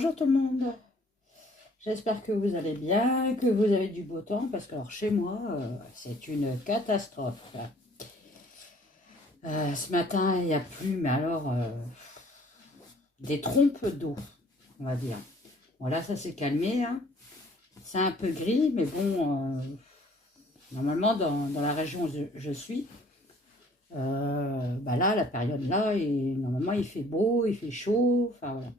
Bonjour tout le monde, j'espère que vous allez bien, que vous avez du beau temps, parce que alors, chez moi, c'est une catastrophe. Ce matin, il n'y a plus, mais alors, des trompes d'eau, on va dire. Bon, là, ça s'est calmé, hein. C'est un peu gris, mais bon, normalement, dans la région où je suis, bah là, la période là, et normalement, il fait beau, il fait chaud, enfin voilà.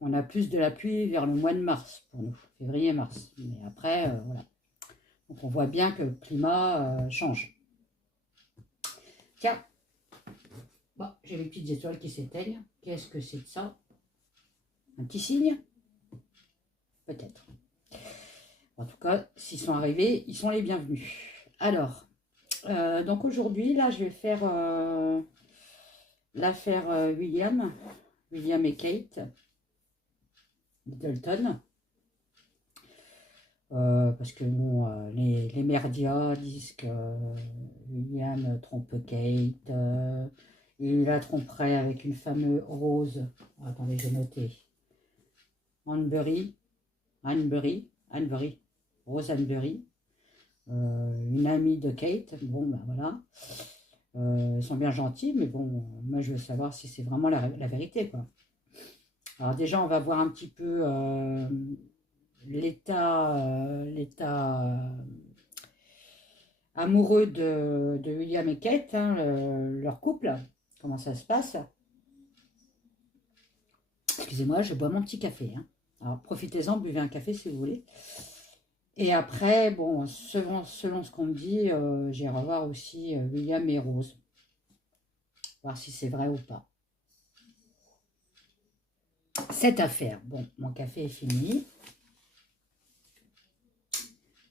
On a plus de la pluie vers le mois de mars pour nous, février-mars. Mais après, voilà. Donc on voit bien que le climat change. Tiens, bon, j'ai les petites étoiles qui s'éteignent. Qu'est-ce que c'est de ça? Un petit signe? Peut-être. En tout cas, s'ils sont arrivés, ils sont les bienvenus. Alors, donc aujourd'hui, là, je vais faire l'affaire William et Kate Middleton. Parce que bon, les médias disent que William trompe Kate, il la tromperait avec une fameuse Rose. Oh, attendez, j'ai noté. Anbury, Rose Anbury, une amie de Kate. Bon, ben voilà. Ils sont bien gentils, mais bon, moi je veux savoir si c'est vraiment la vérité, quoi. Alors déjà, on va voir un petit peu l'état amoureux de William et Kate, hein, leur couple, comment ça se passe. Excusez-moi, je bois mon petit café, hein. Alors profitez-en, buvez un café si vous voulez. Et après, bon, selon ce qu'on me dit, j'irai voir aussi William et Rose, voir si c'est vrai ou pas. Cette affaire, bon, mon café est fini.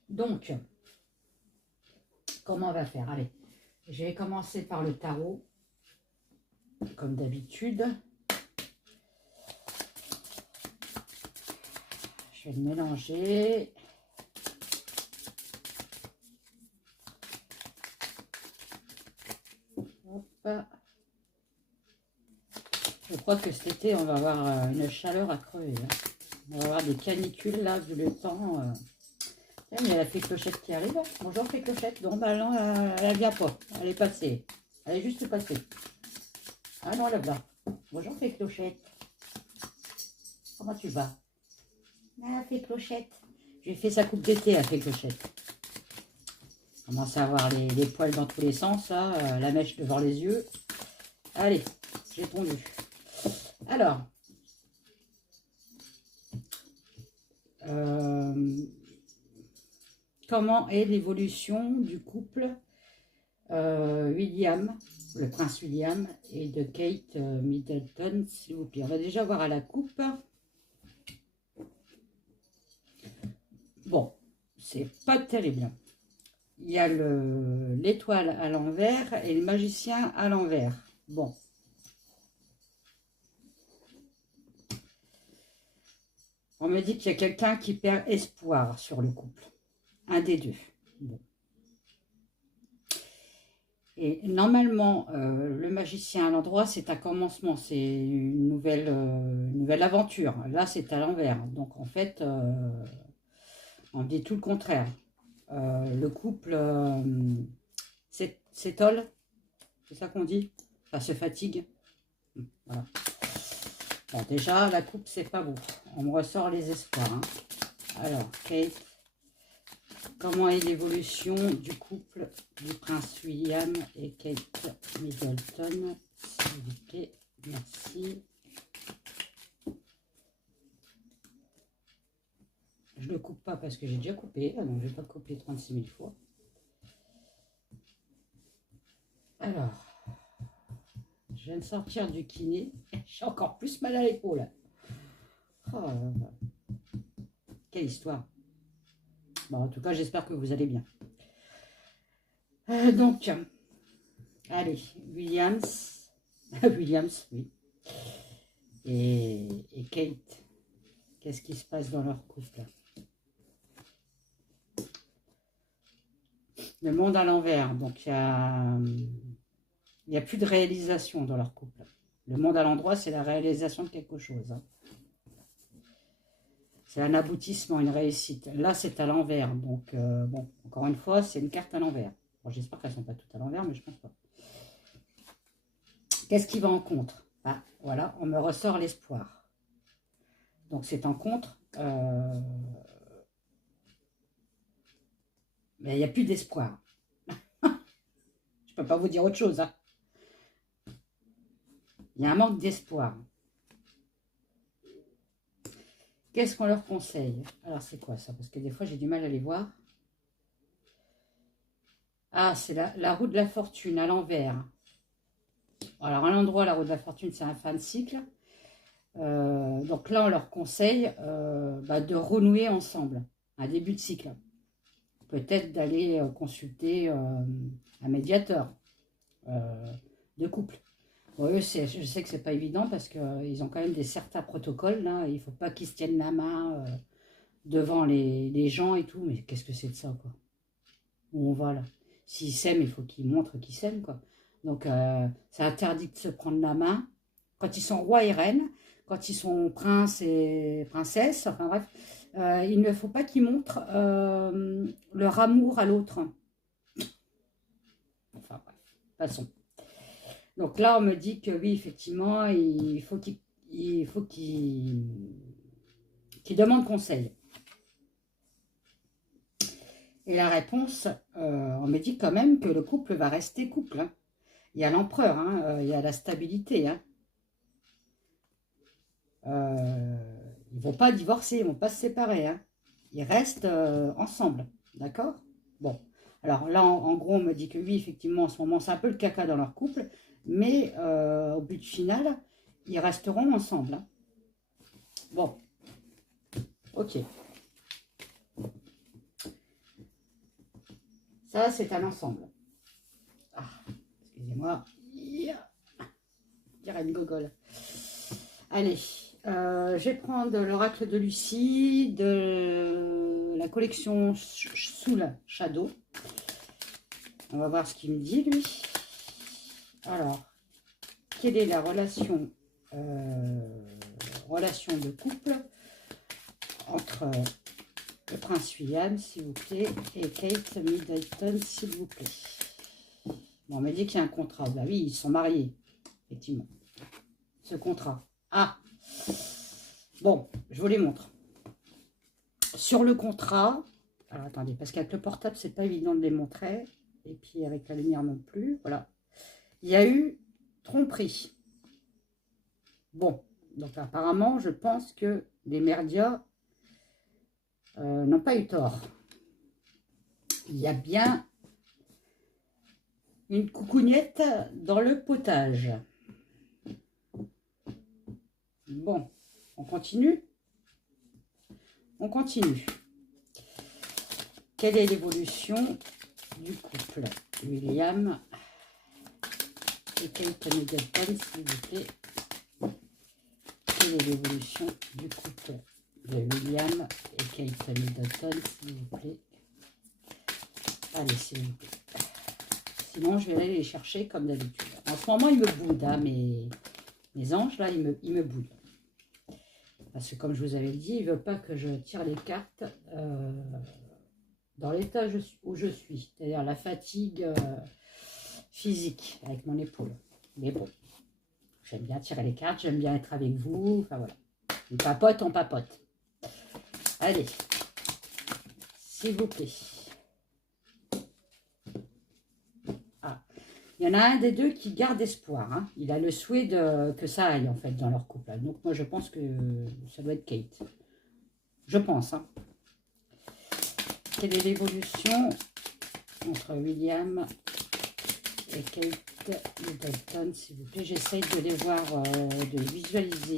Donc, comment on va faire? Allez, je vais commencer par le tarot, comme d'habitude. Je vais le mélanger. Hop. Je crois que cet été, on va avoir une chaleur à crever, hein. On va avoir des canicules, là, vu le temps. Il y a la fée Clochette qui arrive. Bonjour fée Clochette. Non, bah non, elle vient pas. Elle est passée. Elle est juste passée. Ah non, là-bas. Bonjour fée Clochette. Comment tu vas? Ah, fée Clochette. J'ai fait sa coupe d'été à fée Clochette. Commence à avoir les poils dans tous les sens, là, la mèche devant les yeux. Allez, j'ai pondu. Alors, comment est l'évolution du couple William, le prince William, et de Kate Middleton, s'il vous plaît? On va déjà voir à la coupe. Bon, c'est pas terrible. Il y a l'étoile à l'envers et le magicien à l'envers. Bon. On me dit qu'il y a quelqu'un qui perd espoir sur le couple. Un des deux. Bon. Et normalement, le magicien à l'endroit, c'est un commencement, c'est une nouvelle aventure. Là, c'est à l'envers. Donc, en fait, on dit tout le contraire. Le couple s'étole, c'est ça qu'on dit? Enfin, se fatigue. Voilà. Bon, déjà, la coupe, c'est pas beau. On me ressort les espoirs, hein. Alors, Kate, comment est l'évolution du couple du prince William et Kate Middleton, s'il vous plaît? Merci. Je ne le coupe pas parce que j'ai déjà coupé, donc je ne vais pas le couper 36 000 fois. Alors, je viens de sortir du kiné. J'ai encore plus mal à l'épaule. Oh, quelle histoire. Bon, en tout cas, j'espère que vous allez bien. Donc, allez, Williams, oui, et Kate, qu'est-ce qui se passe dans leur couple? Le monde à l'envers, donc il n'y a plus de réalisation dans leur couple. Le monde à l'endroit, c'est la réalisation de quelque chose, hein. C'est un aboutissement, une réussite. Là, c'est à l'envers. Donc, bon, encore une fois, c'est une carte à l'envers. Bon, j'espère qu'elles ne sont pas toutes à l'envers, mais je pense pas. Qu'est-ce qui va en contre? Ah, voilà, on me ressort l'espoir. Donc, c'est en contre. Mais il n'y a plus d'espoir. Je ne peux pas vous dire autre chose. Hein. Il y a un manque d'espoir. Qu'est-ce qu'on leur conseille? Alors, c'est quoi ça? Parce que des fois, j'ai du mal à les voir. Ah, c'est la roue de la fortune à l'envers. Alors, à l'endroit, la roue de la fortune, c'est un fin de cycle. Donc là, on leur conseille de renouer ensemble. Un début de cycle. Peut-être d'aller consulter un médiateur de couple. Bon, eux, je sais que c'est pas évident parce qu'ils ont quand même certains protocoles. Là. Il ne faut pas qu'ils se tiennent la main devant les gens et tout. Mais qu'est-ce que c'est de ça, quoi? Où on va là? S'ils s'aiment, il faut qu'ils montrent qu'ils s'aiment, quoi. Donc, c'est interdit de se prendre la main. Quand ils sont rois et reines, quand ils sont princes et princesses, enfin bref, il ne faut pas qu'ils montrent leur amour à l'autre. Enfin bref, passons. Donc là, on me dit que oui, effectivement, il faut qu'ils demandent conseil. Et la réponse, on me dit quand même que le couple va rester couple. Hein. Il y a l'empereur, hein, il y a la stabilité. Hein. Ils ne vont pas divorcer, ils ne vont pas se séparer. Hein. Ils restent ensemble. D'accord? Bon. Alors là, en gros, on me dit que oui, effectivement, en ce moment, c'est un peu le caca dans leur couple. Mais au but final, ils resteront ensemble. Hein. Bon. Ok. Ça, c'est un ensemble. Ah, excusez-moi. Je dirais une gogole. Allez. Je vais prendre l'oracle de Lucie de la collection Soul Shadow. On va voir ce qu'il me dit, lui. Alors, quelle est la relation de couple entre le prince William, s'il vous plaît, et Kate Middleton, s'il vous plaît. Bon, on m'a dit qu'il y a un contrat. Bah oui, ils sont mariés, effectivement. Ce contrat. Ah! Bon, je vous les montre. Sur le contrat, alors attendez, parce qu'avec le portable, c'est pas évident de les montrer. Et puis avec la lumière non plus, voilà. Il y a eu tromperie. Bon, donc apparemment, je pense que les merdias n'ont pas eu tort. Il y a bien une coucougnette dans le potage. Bon, on continue? On continue. Quelle est l'évolution du couple William et Kate Middleton, s'il vous plaît? Quelle est l'évolution du couple de William et Kate Middleton, s'il vous plaît? Allez, s'il vous plaît. Sinon, je vais aller les chercher comme d'habitude. En ce moment, ils me boudent, hein, mes anges, là, ils me boudent. Parce que, comme je vous avais dit, ils ne veulent pas que je tire les cartes dans l'état où je suis. C'est-à-dire la fatigue physique avec mon épaule. Mais bon, j'aime bien tirer les cartes, j'aime bien être avec vous. Enfin, voilà. On papote, on papote. Allez, s'il vous plaît. Il y en a un des deux qui garde espoir. Hein. Il a le souhait que ça aille, en fait, dans leur couple. Donc, moi, je pense que ça doit être Kate. Je pense. Hein. Quelle est l'évolution entre William et Kate Middleton, s'il vous plaît? J'essaye de les voir, de les visualiser.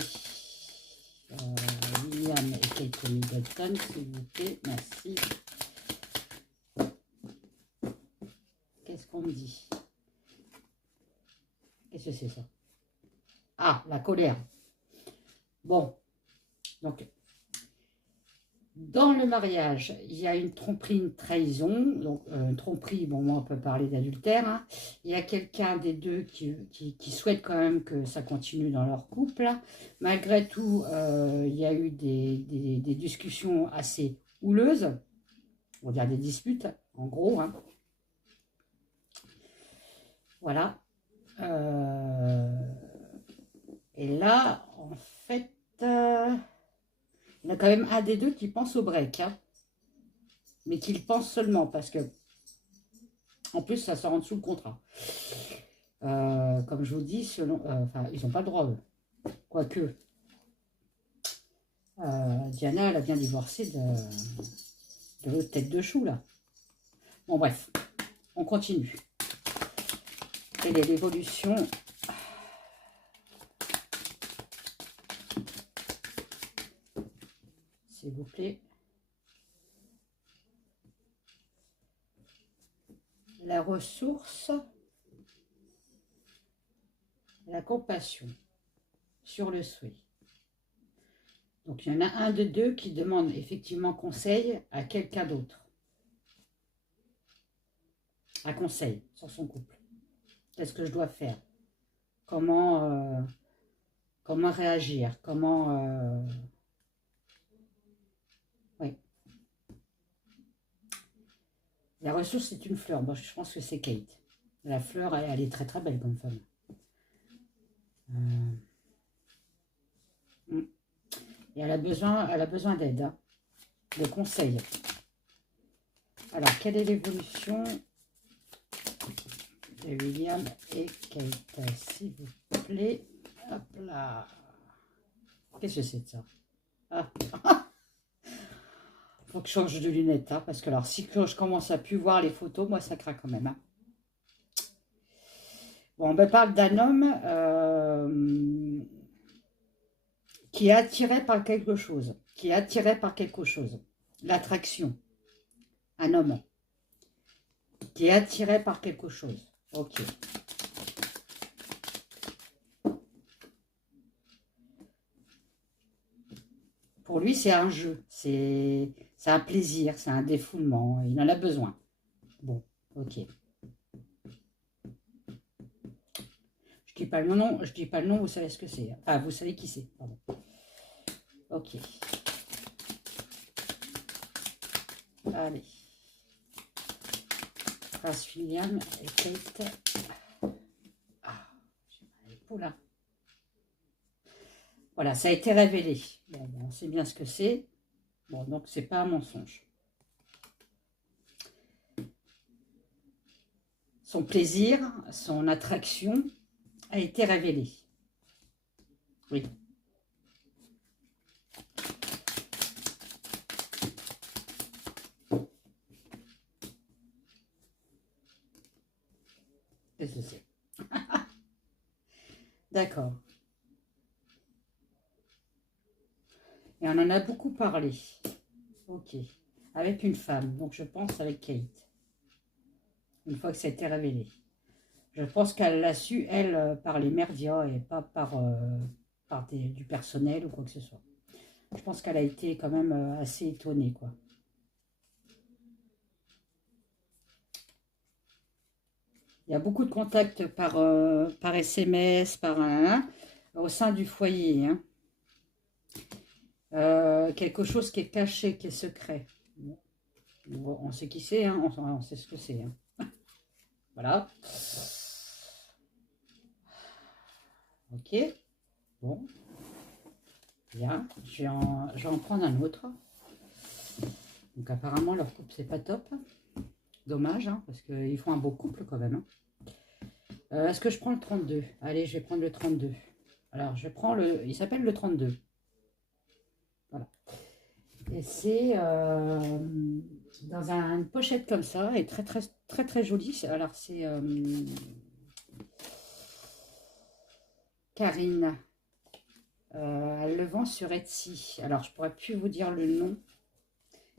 William et Kate Middleton, s'il vous plaît. Merci. Qu'est-ce qu'on me dit? Qu'est-ce que c'est ça? Ah, la colère. Bon. Donc, Dans le mariage, il y a une tromperie, une trahison. Donc, une tromperie, bon, moi, on peut parler d'adultère. Hein. Il y a quelqu'un des deux qui souhaite quand même que ça continue dans leur couple. Malgré tout, il y a eu des discussions assez houleuses. On va dire des disputes, en gros. Hein. Voilà. Et là, en fait, il y a quand même un des deux qui pense au break. Hein. Mais qu'il pense seulement, parce que en plus, ça sort en dessous le contrat. Comme je vous dis, selon, enfin, ils n'ont pas le droit, eux. Quoique, Diana, elle a bien divorcé de l'autre tête de chou, là. Bon, bref, on continue. Quelle est l'évolution? S'il vous plaît. La ressource, la compassion sur le souhait. Donc, il y en a un de deux qui demande effectivement conseil à quelqu'un d'autre. Un conseil sur son couple. Qu'est-ce que je dois faire? Comment réagir? Oui. La ressource, c'est une fleur. Bon, je pense que c'est Kate. La fleur, elle est très très belle comme femme. Et elle a besoin d'aide, hein, de conseils. Alors, quelle est l'évolution de William et Kate, s'il vous plaît? Hop là. Qu'est-ce que c'est de ça? Ah. Faut que je change de lunettes, hein, parce que alors, si je commence à plus voir les photos, moi, ça craque quand même. Hein. Bon, on me parle d'un homme qui est attiré par quelque chose. L'attraction. Un homme qui est attiré par quelque chose. Ok. Pour lui, c'est un jeu. C'est un plaisir, c'est un défoulement. Il en a besoin. Bon, ok. Je dis pas le nom, vous savez ce que c'est. Ah, vous savez qui c'est, pardon. Ok. Allez. Prince William et Kate. Ah, j'ai mal à l'épaule là. Voilà, ça a été révélé. Bon, on sait bien ce que c'est. Bon, donc c'est pas un mensonge. Son plaisir, son attraction a été révélé. Oui. Qu'est-ce que c'est? D'accord. Et on en a beaucoup parlé. Ok. Avec une femme. Donc je pense avec Kate. Une fois que ça a été révélé. Je pense qu'elle l'a su, elle, par les médias et pas par du personnel ou quoi que ce soit. Je pense qu'elle a été quand même assez étonnée, quoi. Il y a beaucoup de contacts par SMS, au sein du foyer. Hein. Quelque chose qui est caché, qui est secret. Bon, on sait qui c'est, hein, on sait ce que c'est. Hein. Voilà. Ok. Bon. Bien. Je vais en prendre un autre. Donc apparemment, leur couple, c'est pas top. Dommage, hein, parce qu'ils font un beau couple quand même. Hein. Est-ce que je prends le 32? Allez, je vais prendre le 32. Alors, je prends il s'appelle le 32. Voilà. Et c'est dans une pochette comme ça, et très, très, très, très jolie. Alors, c'est Karine. Elle le vend sur Etsy. Alors, je pourrais plus vous dire le nom,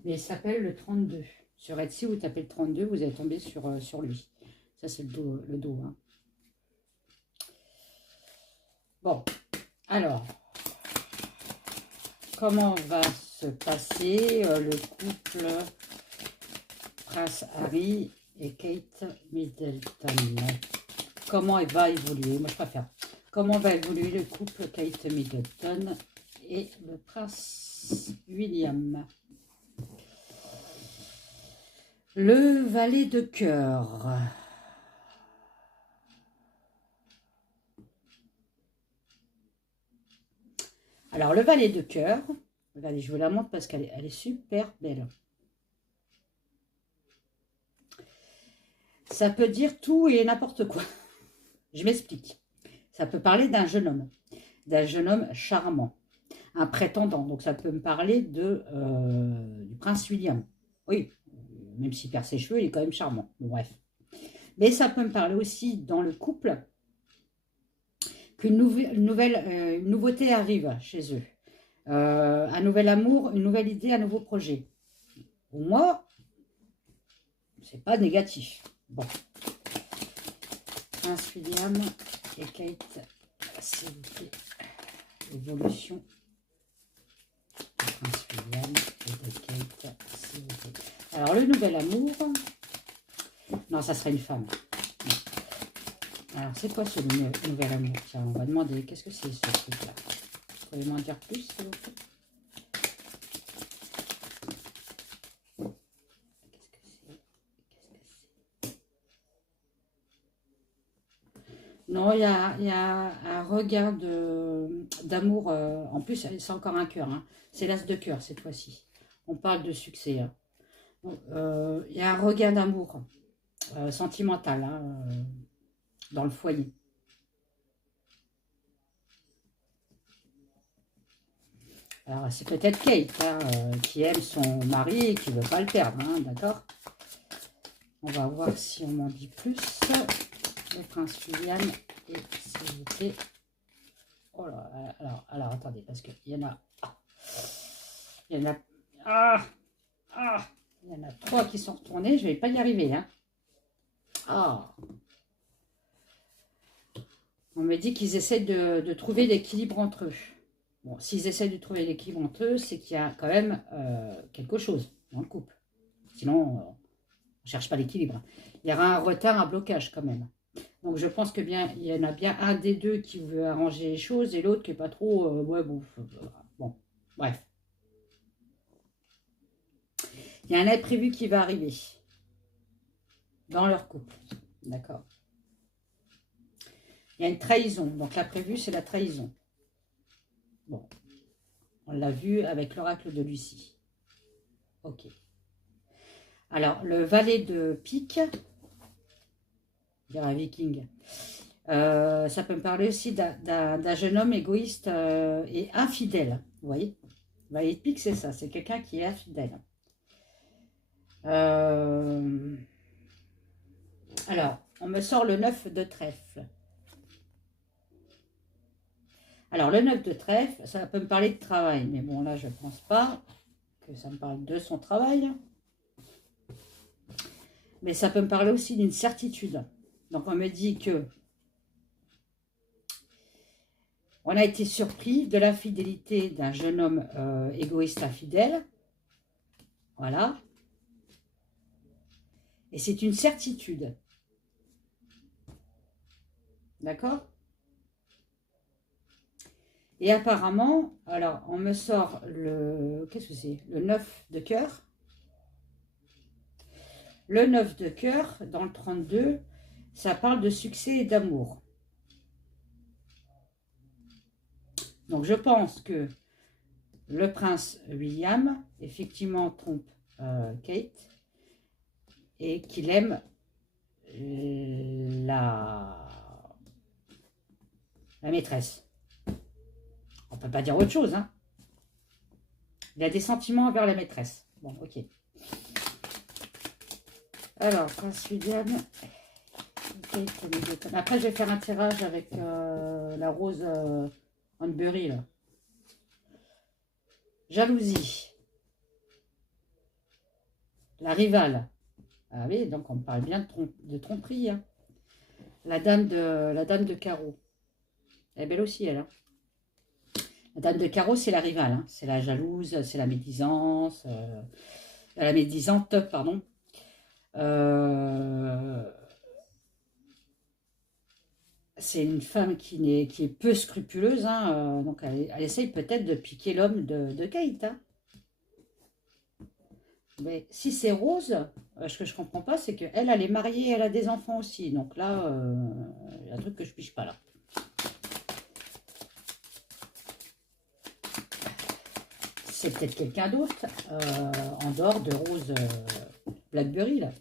mais il s'appelle le 32. Sur Etsy, vous tapez le 32, vous allez tomber sur lui. Ça, c'est le dos. Hein. Bon, alors, comment va se passer le couple Prince Harry et Kate Middleton? Comment il va évoluer? Moi, je préfère. Comment va évoluer le couple Kate Middleton et le Prince William? Le valet de cœur. Alors, le valet de cœur, regardez, je vous la montre parce qu'elle est super belle. Ça peut dire tout et n'importe quoi. Je m'explique. Ça peut parler d'un jeune homme charmant, un prétendant. Donc, ça peut me parler du prince William. Oui, même s'il perd ses cheveux, il est quand même charmant. Bon, bref. Mais ça peut me parler aussi dans le couple qu'une une nouveauté arrive chez eux. Un nouvel amour, une nouvelle idée, un nouveau projet. Pour moi, c'est pas négatif. Bon. Prince William et Kate, s'il vous plaît. Évolution de Prince William et de Kate, s'il vous plaît. Alors, le nouvel amour. Non, ça serait une femme. Non. Alors, c'est quoi ce nouvel amour? Tiens, on va demander, qu'est-ce que c'est ce truc-là? Vous pouvez m'en dire plus, s'il vous plaît? Non, il y a un regard d'amour. En plus, c'est encore un cœur. Hein. C'est l'as de cœur cette fois-ci. On parle de succès. Hein. Donc, il y a un regard d'amour sentimental hein, dans le foyer. Alors, c'est peut-être Kate hein, qui aime son mari et qui ne veut pas le perdre. Hein, d'accord? On va voir si on m'en dit plus. Le prince William et s'il vous plaît. Oh là, alors attendez, parce qu'il y en a. Il y en a. Il y en a 3 qui sont retournés, je ne vais pas y arriver. Hein. On me dit qu'ils essaient de trouver l'équilibre entre eux. Bon, s'ils essaient de trouver l'équilibre entre eux, c'est qu'il y a quand même quelque chose dans le couple. Sinon, on ne cherche pas l'équilibre. Il y aura un retard, un blocage quand même. Donc je pense que bien, il y en a bien un des deux qui veut arranger les choses et l'autre qui n'est pas trop... ouais, bon, bref. Il y a un imprévu qui va arriver dans leur couple. D'accord. Il y a une trahison. Donc l'imprévu, c'est la trahison. Bon. On l'a vu avec l'oracle de Lucie. Ok. Alors, le valet de pique, un viking, ça peut me parler aussi d'un jeune homme égoïste et infidèle. Vous voyez? Le valet de pique, c'est ça. C'est quelqu'un qui est infidèle. Alors, on me sort le 9 de trèfle. Alors, le 9 de trèfle, ça peut me parler de travail. Mais bon, là, je ne pense pas que ça me parle de son travail. Mais ça peut me parler aussi d'une certitude. Donc, on me dit que on a été surpris de l'infidélité d'un jeune homme égoïste infidèle. Voilà. Et c'est une certitude. D'accord? Et apparemment, alors, on me sort le... Qu'est-ce que c'est? Le 9 de cœur. Le 9 de cœur, dans le 32, ça parle de succès et d'amour. Donc, je pense que le prince William, effectivement, trompe Kate et qu'il aime la maîtresse. On ne peut pas dire autre chose. Hein. Il a des sentiments envers la maîtresse. Bon, ok. Alors, prince William. Après, je vais faire un tirage avec la rose Hanbury. Là. Jalousie. La rivale. Ah oui, donc on parle bien de tromperie. Hein. La dame de carreau. Elle est belle aussi, elle. Hein. La dame de carreau, c'est la rivale, hein. C'est la jalouse, c'est la médisance, la médisante, pardon. C'est une femme qui est peu scrupuleuse, hein, donc elle essaye peut-être de piquer l'homme de Kate. Hein. Mais si c'est Rose, ce que je comprends pas, c'est qu'elle, elle est mariée, elle a des enfants aussi. Donc là, il y a un truc que je piche pas là. C'est peut-être quelqu'un d'autre, en dehors de Rose Blackberry, là.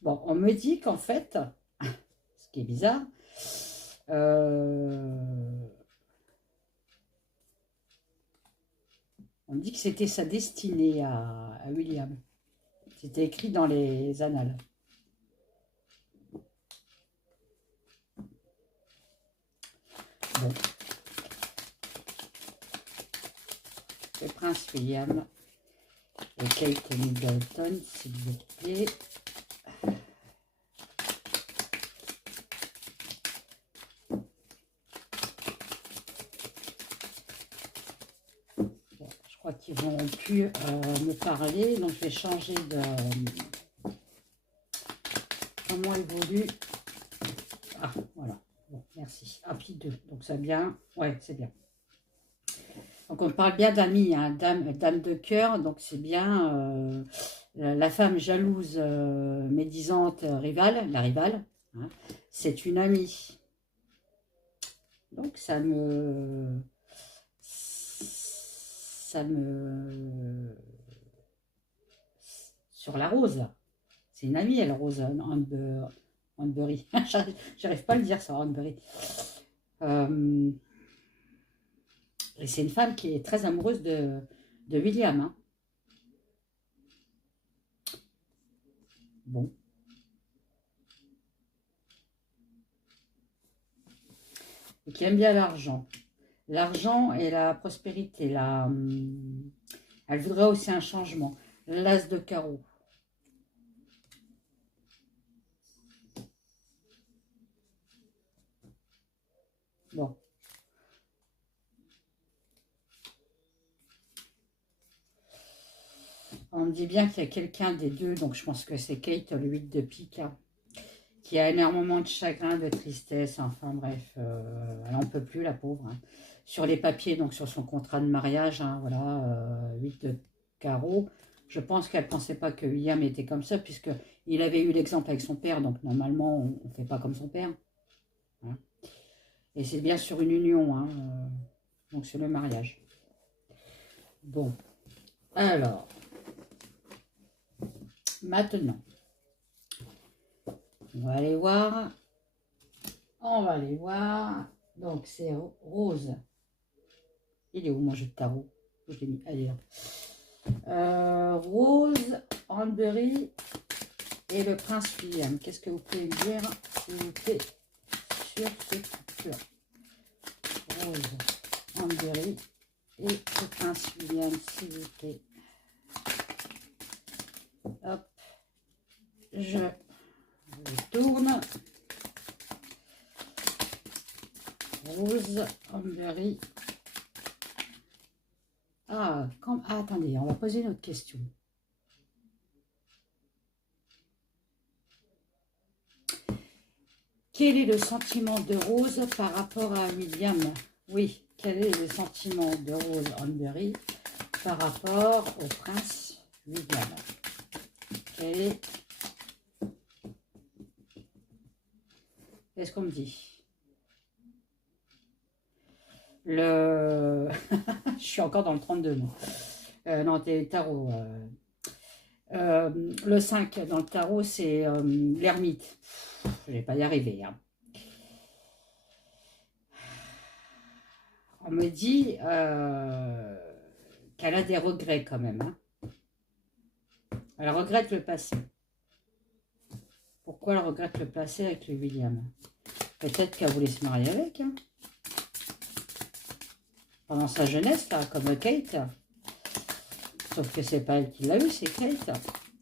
Bon, on me dit qu'en fait, ce qui est bizarre, on me dit que c'était sa destinée à William. C'était écrit dans les annales. Bon. Le prince William et Kate Middleton, s'il vous plaît. Je crois qu'ils vont plus me parler, donc je vais changer de comment évolue. Ah, voilà. Bon, merci. Ah, puis 2. Donc, c'est bien. Ouais, c'est bien. Donc, on parle bien d'amis, hein, dame de cœur. Donc, c'est bien la femme jalouse, médisante, rivale, la rivale. Hein, c'est une amie. Donc, ça me... Sur la Rose. C'est une amie, elle, Rose Hornbury. J'arrive pas à le dire, ça, Hornbury. Et c'est une femme qui est très amoureuse de William. Hein. Bon. Et qui aime bien l'argent. L'argent et la prospérité. Elle voudrait aussi un changement. L'as de carreau. Bon. On me dit bien qu'il y a quelqu'un des deux, donc je pense que c'est Kate, le 8 de pique, hein, qui a énormément de chagrin, de tristesse, enfin bref, elle n'en peut plus, la pauvre. Hein. Sur les papiers, donc sur son contrat de mariage, hein, voilà, 8 de carreau, je pense qu'elle ne pensait pas que William était comme ça, puisqu'il avait eu l'exemple avec son père, donc normalement, on ne fait pas comme son père. Hein. Et c'est bien sur une union, hein, donc sur le mariage. Bon, alors, maintenant, on va aller voir. On va aller voir. Donc, c'est Rose. Il est où mon jeu de tarot? Je l'ai mis. Allez, là. Rose, Hornbury et le prince William. Qu'est-ce que vous pouvez me dire, s'il vous plaît, sur ces coupures? Rose, Hornbury et le prince William, s'il vous plaît. Hop. Je tourne. Rose, Hornbury. Ah, attendez, on va poser une autre question. Quel est le sentiment de Rose par rapport à William? Oui, quel est le sentiment de Rose Hornbury par rapport au prince William? Quel est... Qu'est-ce qu'on me dit? Je suis encore dans le 32, non. Non, t'es tarot. Le 5 dans le tarot, c'est l'ermite. Je ne vais pas y arriver. Hein. On me dit qu'elle a des regrets quand même. Hein. Elle regrette le passé. Pourquoi elle regrette le passé avec le William? Peut-être qu'elle voulait se marier avec. Hein. Pendant sa jeunesse, là, comme Kate. Sauf que c'est pas elle qui l'a eu, c'est Kate.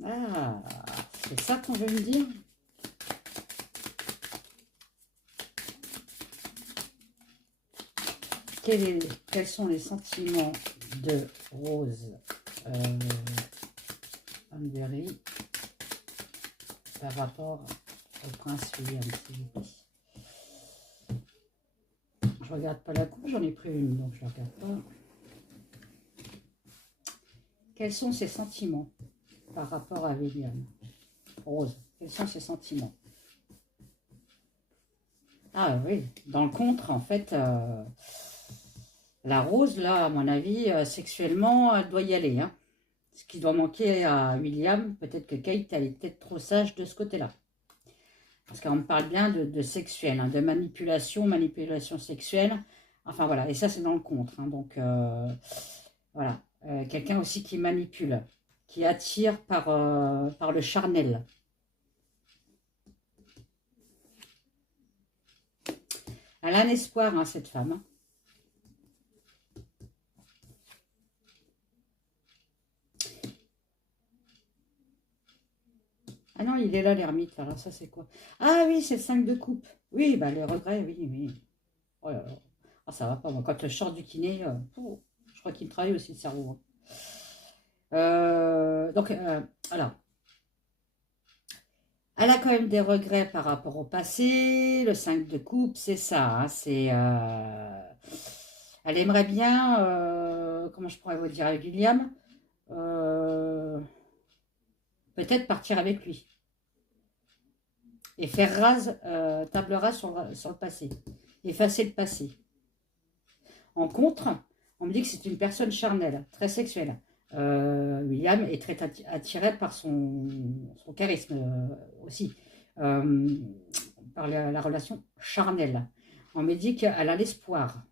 Ah, c'est ça qu'on veut me dire. Quels sont les sentiments de Rose Amberry par rapport au prince William, s'il vous plaît. Je regarde pas la coupe, j'en ai pris une, donc je ne regarde pas. Quels sont ses sentiments par rapport à William? Rose, quels sont ses sentiments? Ah oui, dans le contre, en fait, la Rose, là, à mon avis, sexuellement, elle doit y aller. Hein. Ce qui doit manquer à William, peut-être que Kate, elle est peut-être trop sage de ce côté-là. Parce qu'on me parle bien de sexuel, hein, de manipulation sexuelle. Enfin voilà, et ça c'est dans le contre. Hein, donc voilà, quelqu'un aussi qui manipule, qui attire par le charnel. Elle a un espoir, hein, cette femme. Hein. Ah non, il est là, l'ermite. Alors ça, c'est quoi? Ah oui, c'est le 5 de coupe. Oui, bah les regrets, oui, oui. Oh là là. Ah, ça va pas, moi. Quand je sors du kiné, je crois qu'il me travaille aussi le cerveau. Hein. Donc, alors. Elle a quand même des regrets par rapport au passé. Le 5 de coupe, c'est ça. Hein, c'est... elle aimerait bien, comment je pourrais vous dire avec William, peut-être partir avec lui. Et faire table rase sur le passé. Effacer le passé. En contre, on me dit que c'est une personne charnelle, très sexuelle. William est très attiré par son charisme aussi. Par la relation charnelle. On me dit qu'elle a l'espoir.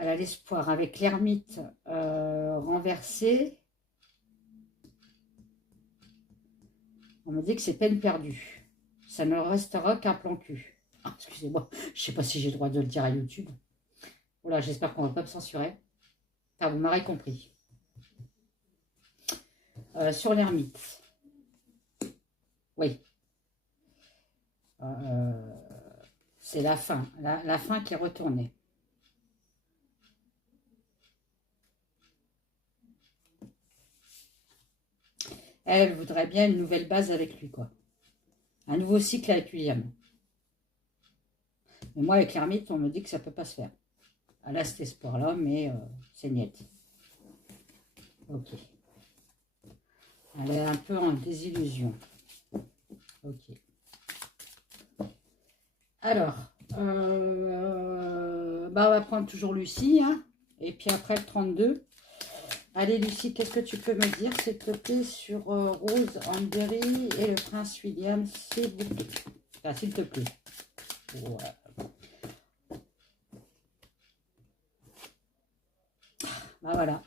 Elle a l'espoir avec l'ermite renversé. On me dit que c'est peine perdue. Ça ne restera qu'un plan cul. Ah, excusez-moi, je ne sais pas si j'ai le droit de le dire à YouTube. Voilà, j'espère qu'on ne va pas me censurer. Ah, vous m'aurez compris. Sur l'ermite. Oui. C'est la fin. La fin qui est retournée. Elle voudrait bien une nouvelle base avec lui, quoi. Un nouveau cycle avec William. Mais moi, avec l'ermite, on me dit que ça ne peut pas se faire. Elle a cet espoir-là, mais c'est niet. Ok. Elle est un peu en désillusion. Ok. Alors, on va prendre toujours Lucie, hein, et puis après le 32. Allez, Lucie, qu'est-ce que tu peux me dire, s'il te plaît, sur Rose Amberry et le prince William, s'il vous plaît. Enfin, s'il te plaît. Voilà. Voilà.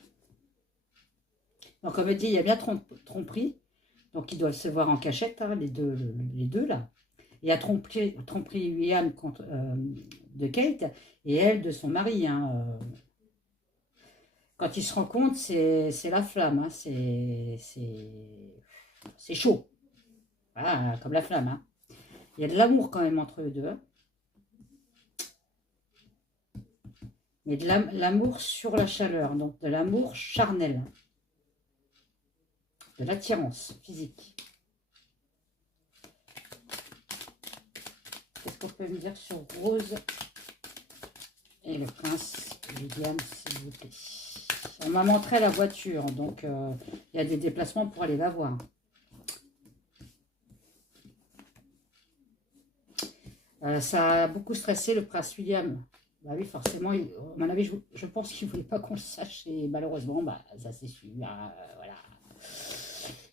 Donc, on me dit, il y a bien tromperie. Donc, ils doivent se voir en cachette, hein, les deux là. Il y a tromperie William de Kate et elle de son mari. Hein, Quand ils se rencontrent, c'est la flamme. Hein, c'est chaud. Voilà, comme la flamme. Hein. Il y a de l'amour quand même entre eux deux. Hein. Mais de l'amour sur la chaleur. Donc de l'amour charnel. De l'attirance physique. Qu'est-ce qu'on peut me dire sur Rose et le prince William, s'il vous plaît? On m'a montré la voiture, donc il y a des déplacements pour aller la voir. Ça a beaucoup stressé le prince William. Bah oui, forcément, à mon avis, je pense qu'il ne voulait pas qu'on le sache. Et malheureusement, ça c'est sûr. Voilà.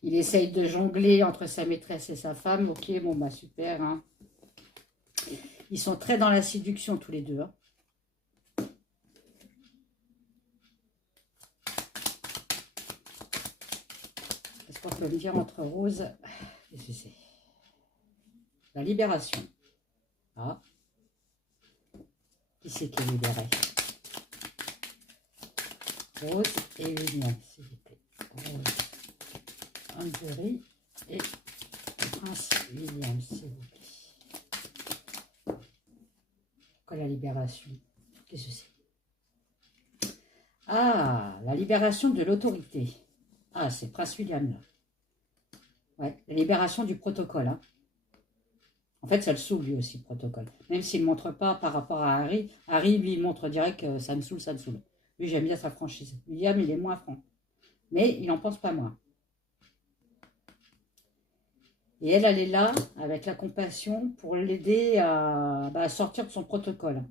Il essaye de jongler entre sa maîtresse et sa femme. Ok, bon, super. Hein. Ils sont très dans la séduction, tous les deux. Hein. Qu'est-ce qu'on peut me dire entre Rose? Qu'est-ce que c'est? La libération. Ah. Qui c'est qui est libéré? Rose et William, s'il vous plaît. Rose, Amberry et Prince William, s'il vous plaît. Pourquoi la libération? Qu'est-ce que c'est? Ah, la libération de l'autorité. Ah, c'est Prince William, là. Ouais, la libération du protocole. Hein. En fait, ça le saoule, lui aussi, le protocole. Même s'il ne montre pas par rapport à Harry. Harry, lui, il montre direct que ça me saoule, ça me saoule. Lui, j'aime bien sa franchise. William, il est moins franc. Mais il n'en pense pas moins. Et elle est là, avec la compassion, pour l'aider à sortir de son protocole.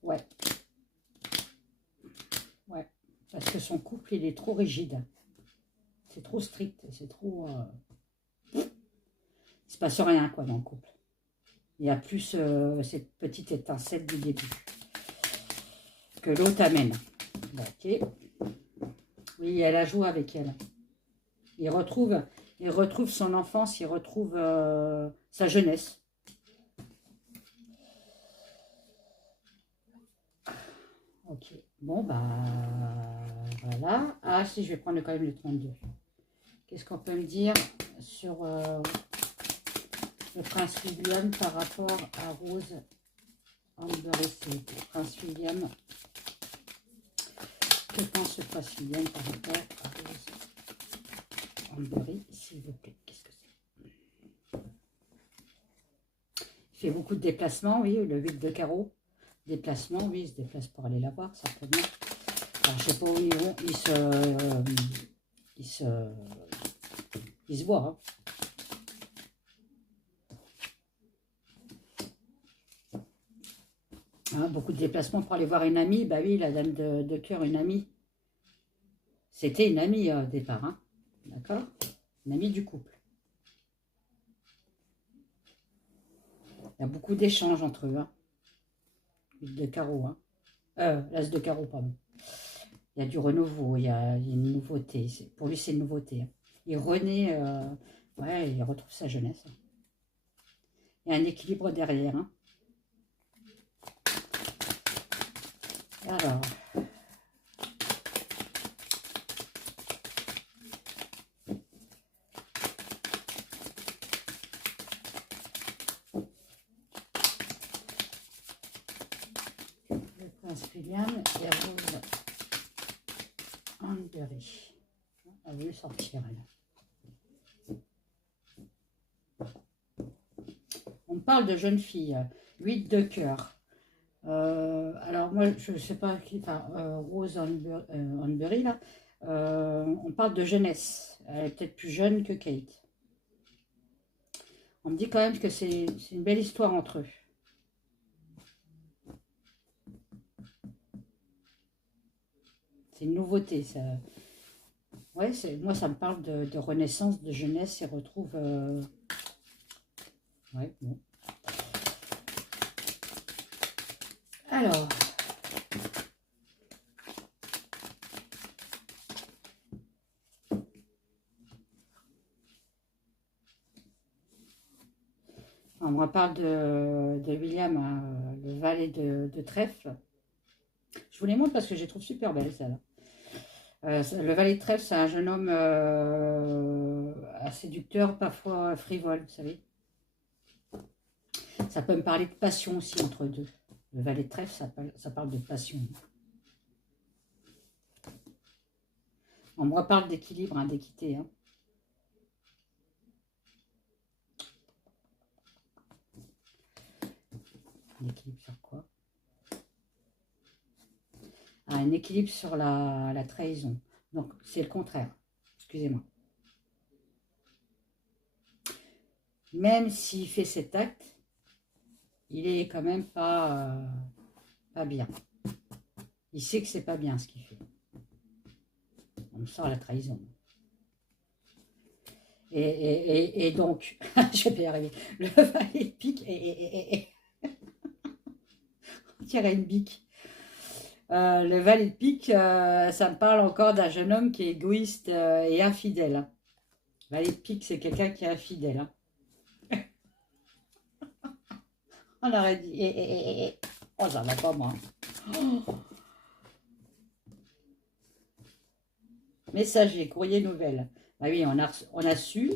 Ouais. Ouais. Parce que son couple, il est trop rigide. C'est trop strict. C'est trop... Il ne se passe rien, quoi, dans le couple. Il y a plus cette petite étincelle du début que l'autre amène. Ok. Oui, elle a joué avec elle. Il retrouve son enfance, il retrouve sa jeunesse. Ok. Bon, bah, voilà. Ah, si, je vais prendre quand même le 32. Qu'est-ce qu'on peut me dire sur le Prince William par rapport à Rose Amberry? Prince William. Que pense le Prince William par rapport à Rose Amberry, s'il vous plaît? Qu'est-ce que c'est? Il fait beaucoup de déplacements, oui, le 8 de carreau. Déplacement, oui, il se déplace pour aller la voir, certainement. Alors, je ne sais pas où ils vont, ils se voient. Hein. Hein, beaucoup de déplacements pour aller voir une amie. Bah oui, la dame de cœur, une amie. C'était une amie au départ, hein. D'accord? Une amie du couple. Il y a beaucoup d'échanges entre eux. Hein. 8 de carreau. Hein. L'as de carreau, pardon. Il y a du renouveau, il y a une nouveauté. Pour lui, c'est une nouveauté. Hein. Il renaît, ouais, il retrouve sa jeunesse. Il y a un équilibre derrière. Hein. Alors, le Prince William et Rose Amberry. Elle veut sortir, elle. On parle de jeune fille, 8 de cœur. Alors moi, je ne sais pas qui, enfin, Rose Amberry, là, on parle de jeunesse. Elle est peut-être plus jeune que Kate. On me dit quand même que c'est une belle histoire entre eux. C'est une nouveauté, ça. Ouais, moi, ça me parle de renaissance, de jeunesse, et retrouve... Ouais, bon. Alors... On reparle de William, hein, le valet de trèfle. Je vous les montre parce que je les trouve super belles, celle-là. Le valet de trèfle, c'est un jeune homme séducteur, parfois frivole, vous savez. Ça peut me parler de passion aussi entre deux. Le valet de trèfle, ça parle de passion. On me reparle d'équilibre, hein, d'équité. Hein. Un équilibre sur quoi? Ah, un équilibre sur la trahison. Donc, c'est le contraire. Excusez-moi. Même s'il fait cet acte, il est quand même pas bien. Il sait que c'est pas bien ce qu'il fait. On sort la trahison. Et donc, je vais y arriver. Le valet de pique on dirait une bique. Le valet de pique, ça me parle encore d'un jeune homme qui est égoïste et infidèle. Le valet de pique, c'est quelqu'un qui est infidèle. Hein. On aurait dit. Oh, j'en ai pas moi. Oh. Messager, courrier, nouvelle. Ah oui, on a su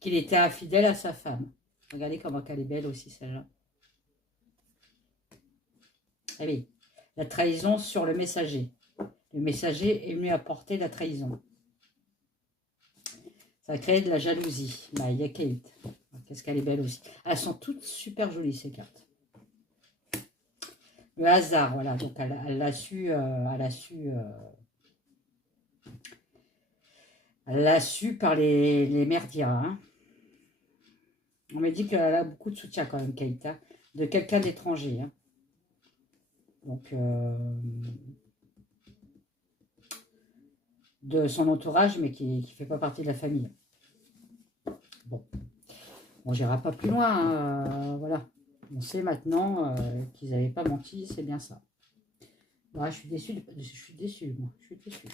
qu'il était infidèle à sa femme. Regardez comment elle est belle aussi, celle-là. Ah oui, la trahison sur le messager. Le messager est venu apporter la trahison. Ça a créé de la jalousie. Bah, il y a Kate. Qu'est-ce qu'elle est belle aussi. Elles sont toutes super jolies, ces cartes. Le hasard, voilà. Donc, elle a su... elle l'a su par les merdias. Hein. On m'a dit qu'elle a beaucoup de soutien quand même, Kate. Hein, de quelqu'un d'étranger. Hein. Donc, de son entourage, mais qui ne fait pas partie de la famille. Bon. On n'ira pas plus loin. Hein, voilà. On sait maintenant qu'ils n'avaient pas menti, c'est bien ça. Ouais, je suis déçue. Je suis déçue, moi. Je suis déçue.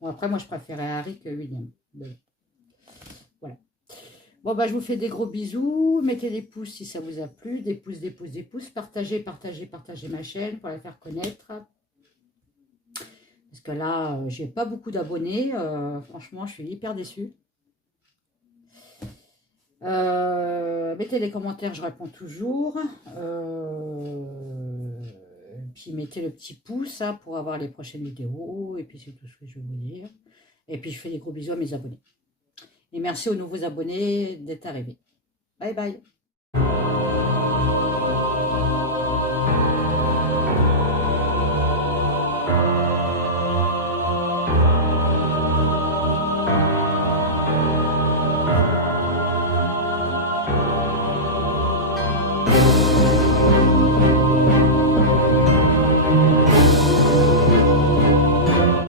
Bon, après, moi, je préférais Harry que William. Mais, voilà. Bon, bah, je vous fais des gros bisous. Mettez des pouces si ça vous a plu. Des pouces, des pouces, des pouces. Partagez, partagez, partagez ma chaîne pour la faire connaître. Parce que là, j'ai pas beaucoup d'abonnés. Franchement, je suis hyper déçue. Mettez des commentaires, je réponds toujours. Puis mettez le petit pouce hein, pour avoir les prochaines vidéos. Et puis c'est tout ce que je veux vous dire. Et puis je fais des gros bisous à mes abonnés. Et merci aux nouveaux abonnés d'être arrivés. Bye bye.